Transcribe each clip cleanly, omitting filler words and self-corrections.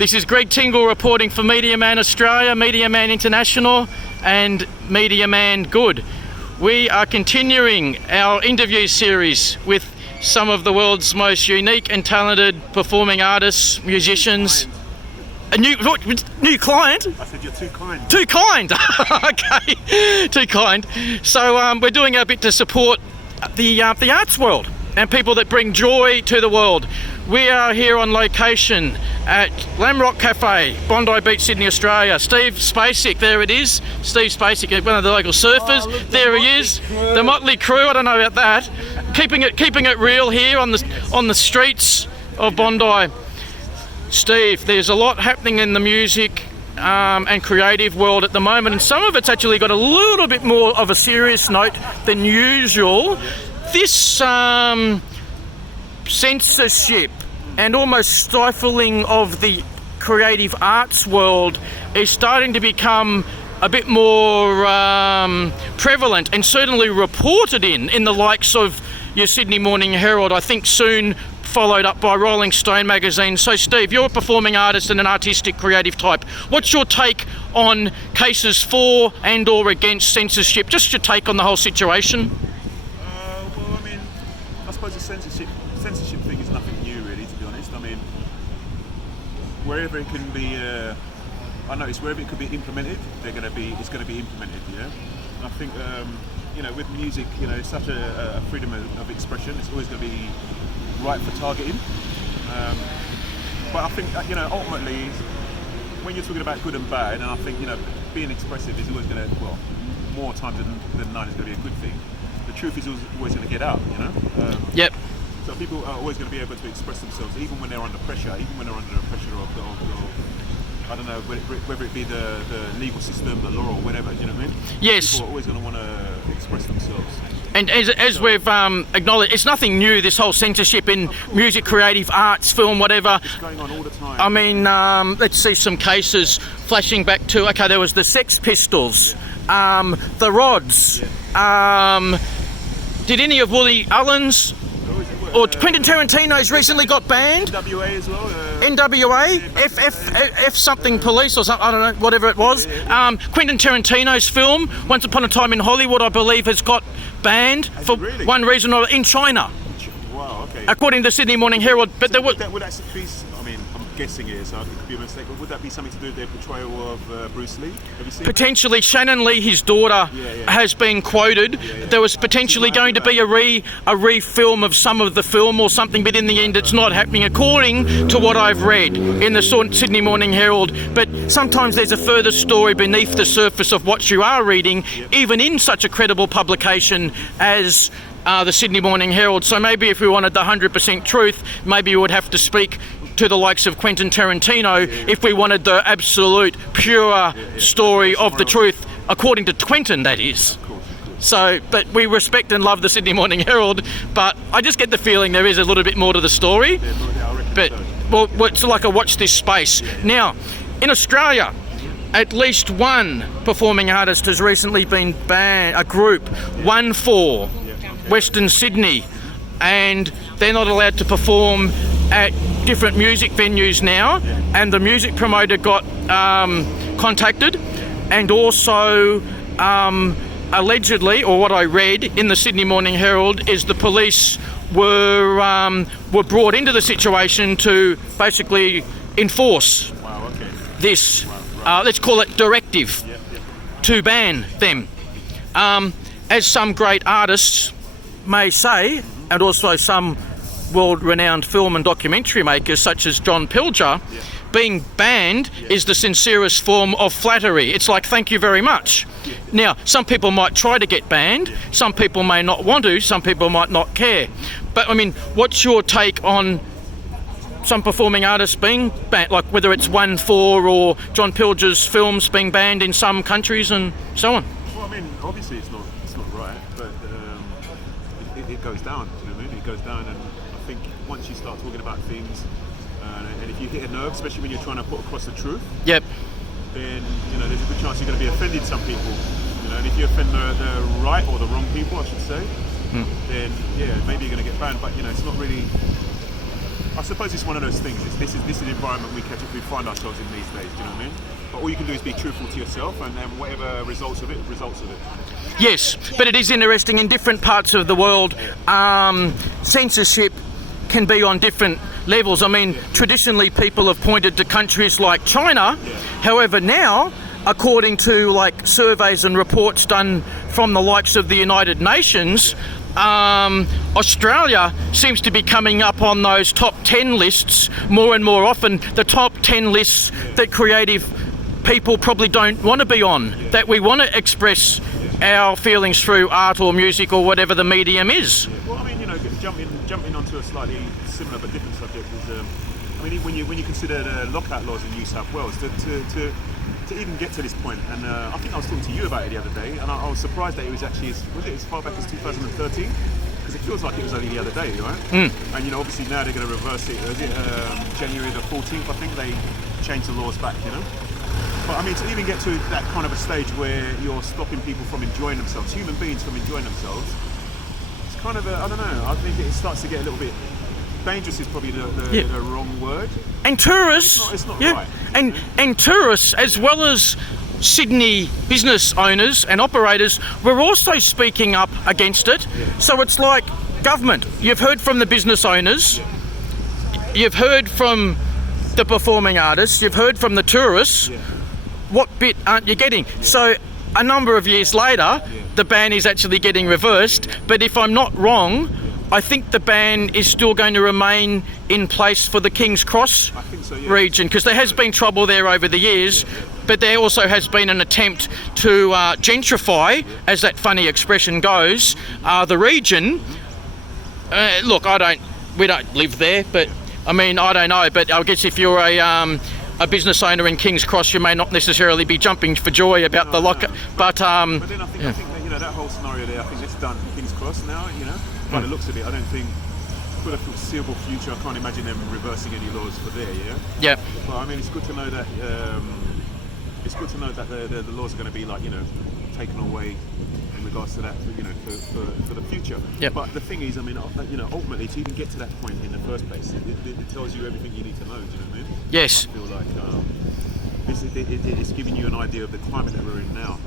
This is Greg Tingle reporting for Media Man Australia, Media Man International and Media Man Good. We are continuing our interview series with some of the world's most unique and talented performing artists, musicians. A new client? I said you're too kind. Too kind! Okay, too kind. So we're doing our bit to support the arts world and people that bring joy to the world. We are here on location at Lamrock Cafe, Bondi Beach, Sydney, Australia. Steve Spacek, there it is. Steve Spacek, one of the local surfers. There he is. The Motley Crew. I don't know about that. Keeping it real here on the streets of Bondi. Steve, there's a lot happening in the music and creative world at the moment, and some of it's actually got a little bit more of a serious note than usual. This censorship and almost stifling of the creative arts world is starting to become a bit more prevalent and certainly reported in the likes of your Sydney Morning Herald, I think soon followed up by Rolling Stone magazine. So Steve, you're a performing artist and an artistic creative type. What's your take on cases for and or against censorship? Just your take on the whole situation? Well, I mean, I suppose the censorship thing is nothing new, really, to be honest. I mean, wherever it can be, I notice wherever it could be implemented, it's going to be implemented. Yeah, and I think with music, it's such a freedom of expression. It's always going to be right for targeting. But I think ultimately, when you're talking about good and bad, and I think being expressive is always going to, well, more times than none, is going to be a good thing. The truth is always going to get out. Yep. So people are always going to be able to express themselves, even when they're under pressure, even when they're under the pressure of I don't know, whether it be the legal system, the law, or whatever. Do you know what I mean? Yes. People are always going to want to express themselves. And as we've acknowledged, it's nothing new, this whole censorship in music, creative arts, film, whatever. It's going on all the time. I mean, let's see some cases flashing back to, okay, there was the Sex Pistols, the Rods, did any of Woody Allen's or Quentin Tarantino's recently got banned? NWA as well. NWA, F something police or something, I don't know, whatever it was. Quentin Tarantino's film, Once Upon a Time in Hollywood, I believe, has got banned for one reason or in China. Wow, okay. According to the Sydney Morning Herald. But there was... Would that be, I mean, I'm guessing it is, so it could be a mistake, but would that be something to do with their portrayal of Bruce Lee? Have you seen potentially that? Shannon Lee, his daughter, has been quoted. There was potentially going to be a re-film of some of the film or something, but in the end it's not happening, according to what I've read in the Sydney Morning Herald. But sometimes there's a further story beneath the surface of what you are reading, even in such a credible publication as the Sydney Morning Herald. So maybe if we wanted the 100% truth, maybe we would have to speak to the likes of Quentin Tarantino if we wanted the absolute pure story of the truth, according to Quentin, that is. So, but we respect and love the Sydney Morning Herald, but I just get the feeling there is a little bit more to the story. But, well, it's like a watch this space. Now, in Australia, at least one performing artist has recently been banned, a group, 1-4, Western Sydney, and they're not allowed to perform at different music venues now, and the music promoter got contacted, and also allegedly, or what I read in the Sydney Morning Herald, is the police were brought into the situation to basically enforce this, let's call it directive, to ban them. As some great artists may say, and also some world-renowned film and documentary makers such as John Pilger, being banned is the sincerest form of flattery. It's like, thank you very much. Now, some people might try to get banned, some people may not want to, some people might not care. But I mean, what's your take on some performing artists being banned, like whether it's 1-4 or John Pilger's films being banned in some countries and so on? Well, I mean, obviously it's not right, but it goes down, do you know what I mean? It goes down, and I think once you start talking about things, and if you hit a nerve, especially when you're trying to put across the truth, then there's a good chance you're going to be offending some people. And if you offend the right or the wrong people, I should say, then maybe you're going to get banned. But it's not really. I suppose it's one of those things. This is the environment we find ourselves in these days. Do you know what I mean? But all you can do is be truthful to yourself, and then whatever results of it. Yes, but it is interesting in different parts of the world. Censorship can be on different levels. I mean, traditionally people have pointed to countries like China. However, now, according to like surveys and reports done from the likes of the United Nations, Australia seems to be coming up on those top 10 lists more and more often. The top 10 lists that creative people probably don't want to be on, that we want to express our feelings through art or music or whatever the medium is. Well, I mean, you know, jumping onto a slightly similar but different subject is, I mean, when you consider the lockout laws in New South Wales, to even get to this point, and I think I was talking to you about it the other day, and I was surprised that it was actually was it as far back as 2013, because it feels like it was only the other day, right? And you know, obviously now they're going to reverse it. Was it January the 14th? I think they changed the laws back, you know. But I mean, to even get to that kind of a stage where you're stopping people from enjoying themselves, human beings from enjoying themselves, it's kind of I don't know. I think it starts to get a little bit dangerous. Is probably the wrong word. And tourists, it's not right. And tourists, as well as Sydney business owners and operators, were also speaking up against it. So it's like government. You've heard from the business owners, you've heard from the performing artists, you've heard from the tourists. What bit aren't you getting? So a number of years later, the ban is actually getting reversed. But if I'm not wrong, I think the ban is still going to remain in place for the King's Cross region, because there has been trouble there over the years, but there also has been an attempt to gentrify, as that funny expression goes, the region. Look, we don't live there, but I mean, I don't know, but I guess if you're a business owner in King's Cross, you may not necessarily be jumping for joy about the lockout. But then I think that, you know, that whole scenario there, I think it's done in King's Cross now, you know. By the looks of it, I don't think for the foreseeable future, I can't imagine them reversing any laws for there. Yeah. But I mean, it's good to know that the laws are going to be, like, you know, taken away in regards to that, you know, for the future. But the thing is, I mean, you know, ultimately, to even get to that point in the first place, it tells you everything you need to know. Do you know what I mean? Yes. I feel like it's giving you an idea of the climate that we're in now.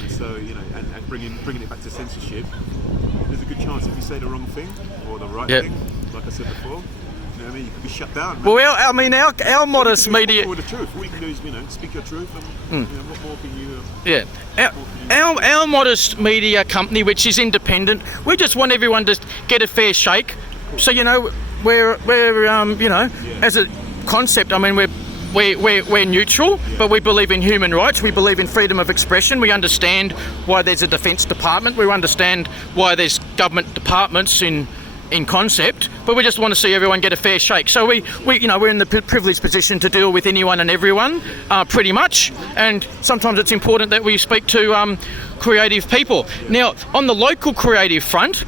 Yeah. So, you know, and bringing it back to censorship, there's a good chance if you say the wrong thing or the right thing, like I said before, you know what I mean, you could be shut down. Man. Well, I mean, our modest media. The truth. All you can do is, you know, speak your truth, and you know, what more can you? Our modest media company, which is independent, we just want everyone to get a fair shake. So, you know, we're you know, as a concept, I mean, we're neutral, but we believe in human rights. We believe in freedom of expression. We understand why there's a defence department. We understand why there's government departments in concept, but we just want to see everyone get a fair shake. So we you know, we're in the privileged position to deal with anyone and everyone, pretty much. And sometimes it's important that we speak to creative people. Now, on the local creative front,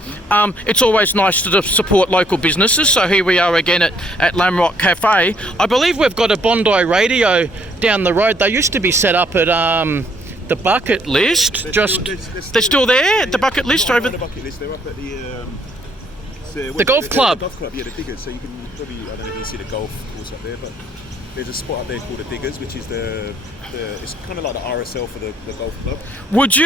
it's always nice to support local businesses. So here we are again at Lamrock Cafe. I believe we've got a Bondi radio down the road. They used to be set up at the Bucket List. They're still there. The Bucket List over. The Bucket List. They're up at the golf club. The golf club, yeah, the Diggers. So you can probably, I don't know if you see the golf course up there, but there's a spot up there called the Diggers, which is it's kind of like the RSL for the golf club. Would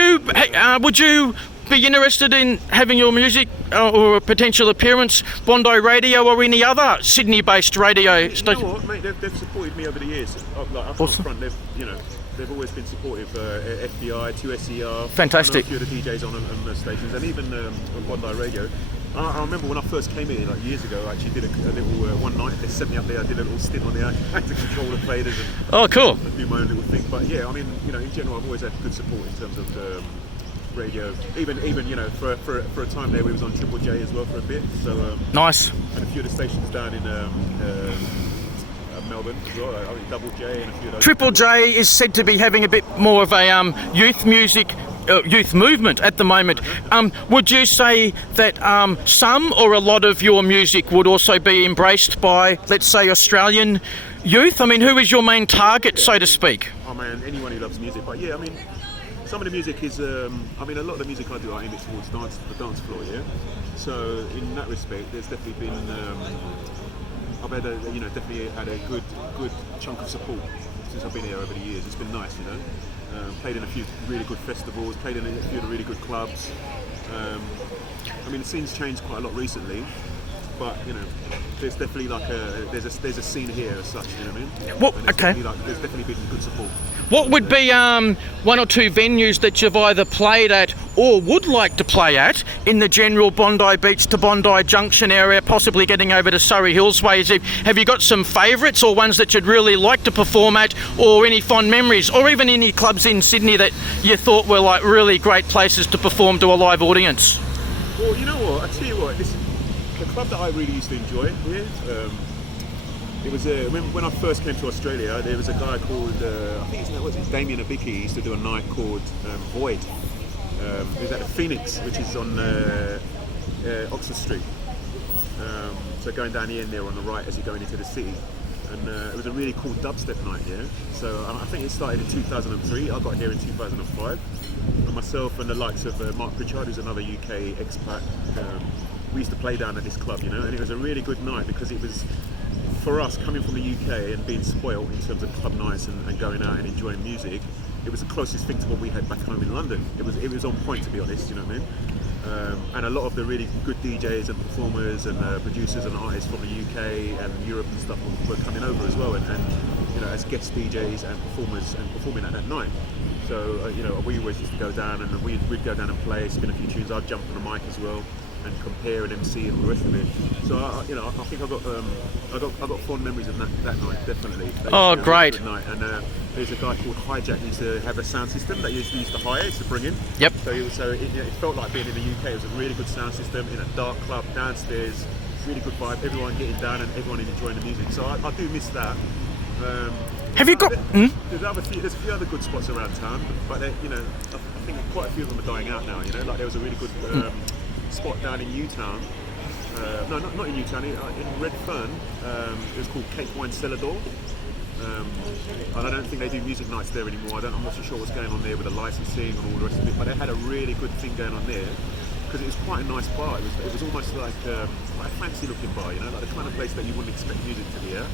you be interested in having your music or a potential appearance, Bondi Radio or any other Sydney-based radio station? You know what, mate? They've supported me over the years. Like up Awesome. Front, they've always been supportive. FBI, 2SER. Fantastic. I know a few of the DJs on the stations, and even on Bondi Radio. I remember when I first came here, like years ago, I actually did a little, one night, they sent me up there, I did a little stint on there, I had to control the faders and oh, cool. do my own little thing. But yeah, I mean, you know, in general, I've always had good support in terms of radio. Even you know, for a time there, we was on Triple J as well for a bit. So nice. And a few of the stations down in Melbourne as well, I mean, Double J and a few of those. Triple J is said to be having a bit more of a youth movement at the moment. Would you say that some or a lot of your music would also be embraced by, let's say, Australian youth? I mean, who is your main target, so to speak? Oh man, anyone who loves music. But yeah, I mean, some of the music is, I mean, a lot of the music I do, I aim it towards the dance floor, yeah? So in that respect, there's definitely been, I've had definitely had a good chunk of support since I've been here over the years. It's been nice, you know. Played in a few really good festivals, played in a few of the really good clubs. I mean, the scene's changed quite a lot recently, but you know, there's definitely like there's a scene here as such. You know what I mean? Well, There's definitely been good support. What would be one or two venues that you've either played at or would like to play at in the general Bondi Beach to Bondi Junction area, possibly getting over to Surrey Hills ways? Have you got some favourites or ones that you'd really like to perform at, or any fond memories, or even any clubs in Sydney that you thought were like really great places to perform to a live audience? Well, you know what? I tell you what, the club that I really used to enjoy here. It was when I first came to Australia. There was a guy called I think his name was Damien Abiki. He used to do a night called Void. It was at the Phoenix, which is on Oxford Street. So going down the end there on the right as you're going into the city, and it was a really cool dubstep night. Yeah. So I think it started in 2003. I got here in 2005, and myself and the likes of Mark Pritchard, who's another UK expat. We used to play down at this club, you know, and it was a really good night because it was, for us, coming from the UK and being spoiled in terms of club nights and going out and enjoying music, it was the closest thing to what we had back home in London. It was on point, to be honest, you know what I mean? And a lot of the really good DJs and performers and producers and artists from the UK and Europe and stuff were coming over as well, and you know, as guest DJs and performers and performing at that night. So you know, we always used to go down and we'd go down and play, spin a few tunes. I'd jump on the mic as well and compare and MC and all the rest of it. So I think I got fond memories of that night, definitely. Oh, great! Night. And there's a guy called Hijack who used to have a sound system that he used to hire, used to bring in. Yep. So it felt like being in the UK. It was a really good sound system in a dark club downstairs. Really good vibe. Everyone getting down and everyone enjoying the music. So I do miss that. Have you got? There's a few other good spots around town, but you know, I think quite a few of them are dying out now. You know, like there was a really good spot down in Newtown. No, not in Newtown. In Redfern. It was called Cape Wine Cellar Door. And I don't think they do music nights there anymore. I'm not so sure what's going on there with the licensing and all the rest of it. But they had a really good thing going on there because it was quite a nice bar. It was almost like a fancy looking bar, you know, like the kind of place that you wouldn't expect music to be at.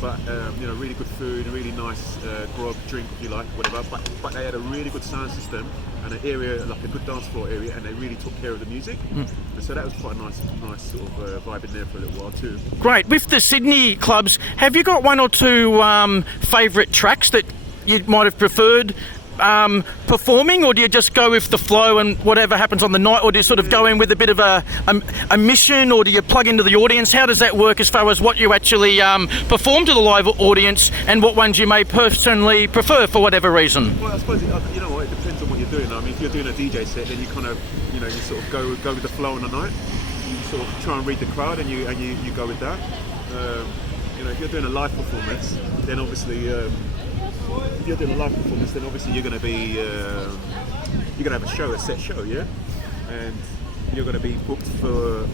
But you know, really good food, really nice grog, drink if you like, whatever. But they had a really good sound system and an area, like a good dance floor area, and they really took care of the music. And so that was quite a nice sort of vibe in there for a little while too. Great. With the Sydney clubs, have you got one or two favourite tracks that you might have preferred performing, or do you just go with the flow and whatever happens on the night, or do you sort of go in with a bit of a mission, or do you plug into the audience? How does that work as far as what you actually perform to the live audience and what ones you may personally prefer for whatever reason? Well, I suppose you know what, it depends on what you're doing. I mean, if you're doing a DJ set, then you kind of, you know, you sort of go with the flow on the night. You sort of try and read the crowd and you go with that. You know, if you're doing a live performance, then obviously if you're doing a live performance, then obviously you're going to be you're going to have a set show, yeah, and you're going to be booked for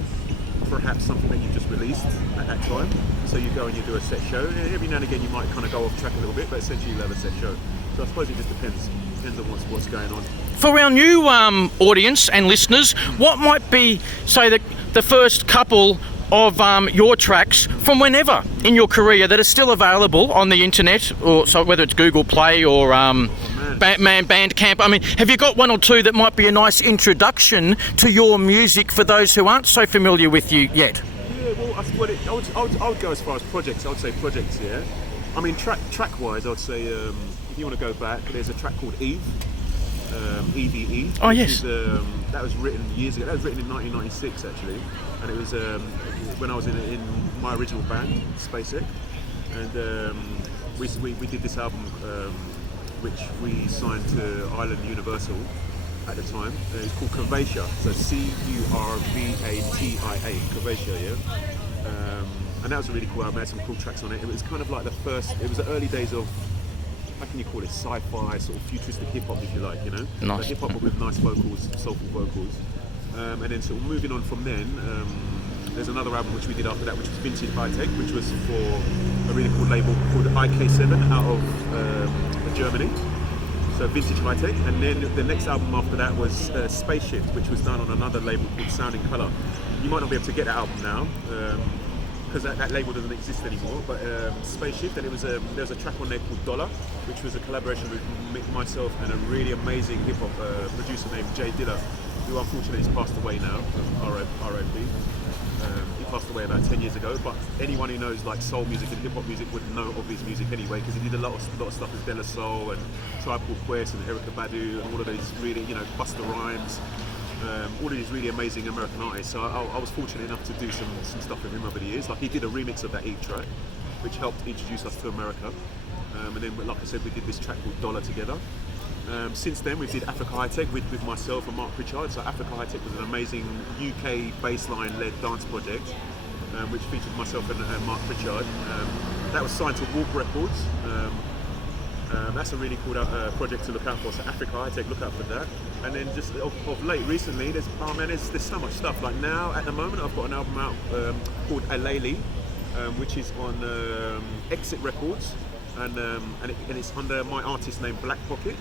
perhaps something that you've just released at that time. So you go and you do a set show. Every now and again you might kind of go off track a little bit, but essentially you'll have a set show. So I suppose it just depends on what's going on. For our new audience and listeners, what might be, say, the first couple of your tracks from whenever in your career that are still available on the internet, or so whether it's Google Play or Bandcamp? I mean, have you got one or two that might be a nice introduction to your music for those who aren't so familiar with you yet? Yeah, well, I would go as far as projects. I would say projects, yeah. I mean, track-wise, I would say if you want to go back, there's a track called Eve. EVE. Oh yes. That was written years ago. That was written in 1996 actually, and it was when I was in my original band, Spacek, and we did this album which we signed to Island Universal at the time. And it's called Curvatia, so Curvatia, Curvatia, yeah. And that was a really cool album. I had some cool tracks on it. It was kind of like it was the early days of, how can you call it, sci-fi, sort of futuristic hip-hop, if you like, you know? Nice. Like hip-hop with nice vocals, soulful vocals. And then sort of moving on from then, there's another album which we did after that, which was Vintage High Tech, which was for a really cool label called IK7 out of Germany. So Vintage High Tech. And then the next album after that was Spacek, which was done on another label called Sound in Colour. You might not be able to get that album now. because that label doesn't exist anymore. But Spacek, and there was a track on there called Dollar, which was a collaboration with myself and a really amazing hip hop producer named Jay Dilla, who unfortunately has passed away now. R.I.P. He passed away about 10 years ago, but anyone who knows like soul music and hip hop music would know of his music anyway, because he did a lot of stuff with De La Soul and Tribe Called Quest and Erykah Badu and all of those really, Busta Rhymes, all of these really amazing American artists. So I was fortunate enough to do some stuff with him over the years. Like he did a remix of that Eve track, which helped introduce us to America. And then, like I said, we did this track called Dollar together. Since then, we did Africa High Tech with myself and Mark Pritchard. So Africa High Tech was an amazing UK baseline-led dance project, which featured myself and Mark Pritchard. That was signed to Warp Records. That's a really cool project to look out for. So Africa High Tech, look out for that. And then just of late, recently, there's so much stuff. Like now, at the moment, I've got an album out called Aleli, which is on Exit Records, and it's under my artist name Black Pocket.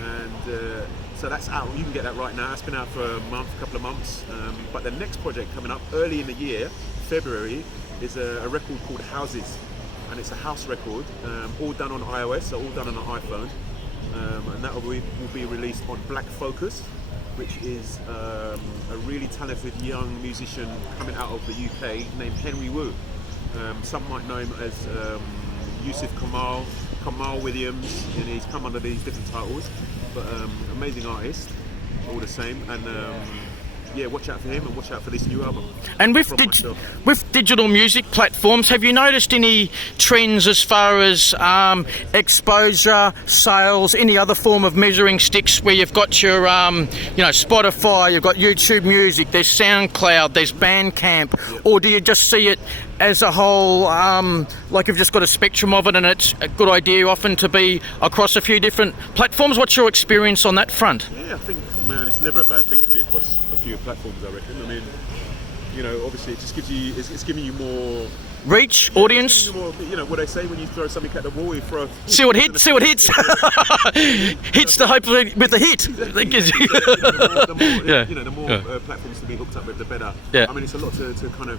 And so that's out. You can get that right now. It's been out for a couple of months. But the next project coming up early in the year, February, is a record called Houses, and it's a house record, all done on iOS, so all done on an iPhone, and that will be released on Black Focus, which is a really talented young musician coming out of the UK named Henry Wu. Some might know him as Yusuf Kamal Williams, and he's come under these different titles, but amazing artist all the same. And yeah, watch out for him and watch out for this new album. And with digital music platforms, have you noticed any trends as far as exposure, sales, any other form of measuring sticks where you've got your Spotify, you've got YouTube Music, there's SoundCloud, there's Bandcamp, or do you just see it as a whole, like you've just got a spectrum of it and it's a good idea often to be across a few different platforms? What's your experience on that front? Yeah, I think, man, it's never a bad thing to be across a few platforms, I reckon. I mean, obviously it just gives you, it's giving you more reach, audience. More, what they say when you throw something at the wall, you throw. See what hits. Hits the hope with the hit. The more platforms to be hooked up with, the better. Yeah. I mean, it's a lot to kind of.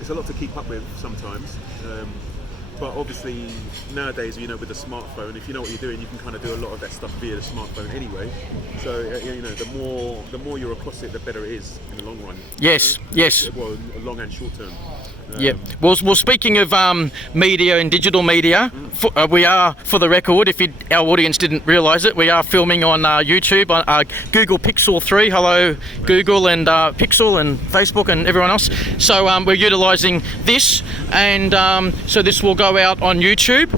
It's a lot to keep up with sometimes. But obviously nowadays, with the smartphone, if you know what you're doing, you can kind of do a lot of that stuff via the smartphone anyway. So the more you're across it, the better it is in the long run. Yes. Well, long and short term. Yeah. Well, speaking of media and digital media, we are, for the record, if our audience didn't realise it, we are filming on YouTube on Google Pixel 3. Hello, Google and Pixel and Facebook and everyone else. So we're utilising this, and so this will go out on YouTube.